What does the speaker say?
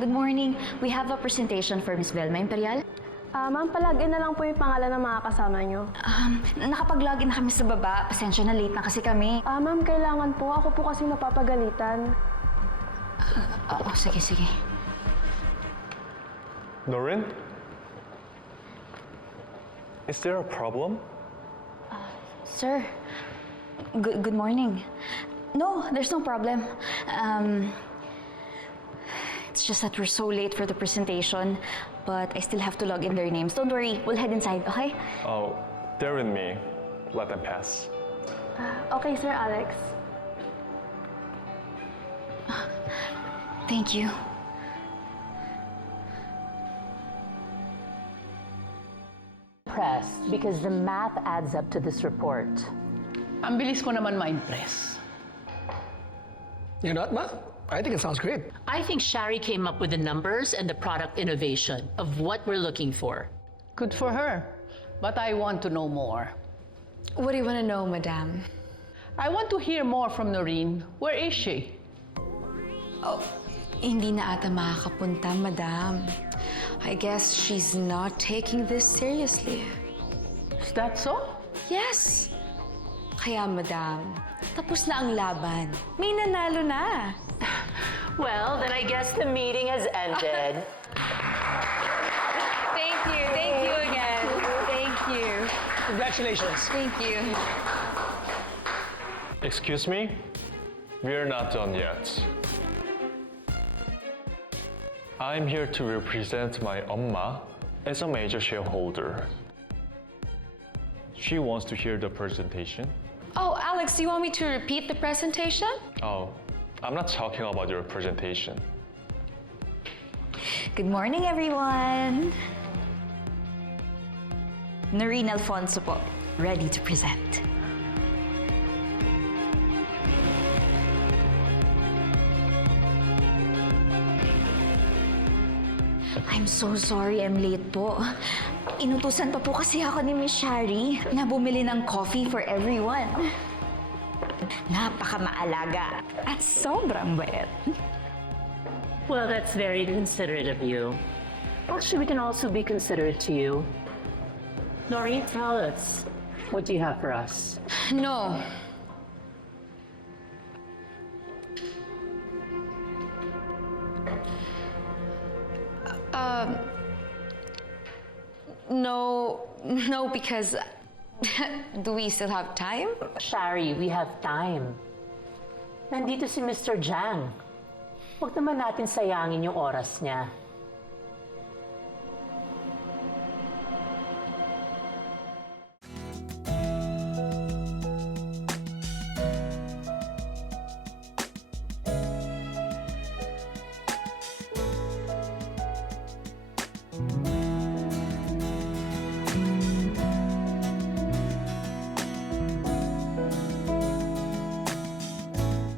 Good morning. We have a presentation for Miss Velma Imperial. Ma'am, palagin na lang po yung pangalan ng mga kasama nyo. Nakapag-login na kami sa baba. Pasensya na, late na kasi kami. Ma'am, kailangan po. Ako po kasi napapagalitan. Sige. Noreen? Is there a problem? Sir, good morning. No, there's no problem. It's just that we're so late for the presentation, but I still have to log in their names. Don't worry, we'll head inside, okay? Oh, they're with me. Let them pass. Okay, Sir Alex. Thank you. Impressed because the math adds up to this report. Ang bilis ko naman ma-impress. You're not, Ma? I think it sounds great. I think Shari came up with the numbers and the product innovation of what we're looking for. Good for her. But I want to know more. What do you want to know, Madam? I want to hear more from Noreen. Where is she? Hindi na ata makakapunta, Madam. I guess she's not taking this seriously. Is that so? Yes! Kaya, Madam, tapos na ang laban. May nanalo na. Well, then I guess the meeting has ended. Thank you again. Thank you. Congratulations. Thank you. Excuse me? We're not done yet. I'm here to represent my Amma as a major shareholder. She wants to hear the presentation. Oh, Alex, do you want me to repeat the presentation? Oh, I'm not talking about your presentation. Good morning, everyone. Noreen Alfonso po, ready to present. I'm so sorry I'm late po. Inutusan pa po kasi ako ni Miss Shari na bumili ng coffee for everyone. Napakamaalaga at sobrang bait. Well, that's very considerate of you. Actually, we can also be considerate to you. Noreen, tell us. What do you have for us? No. No, because do we still have time? Shari, we have time. Nandito si Mr. Jiang. Huwag naman natin sayangin yung oras niya.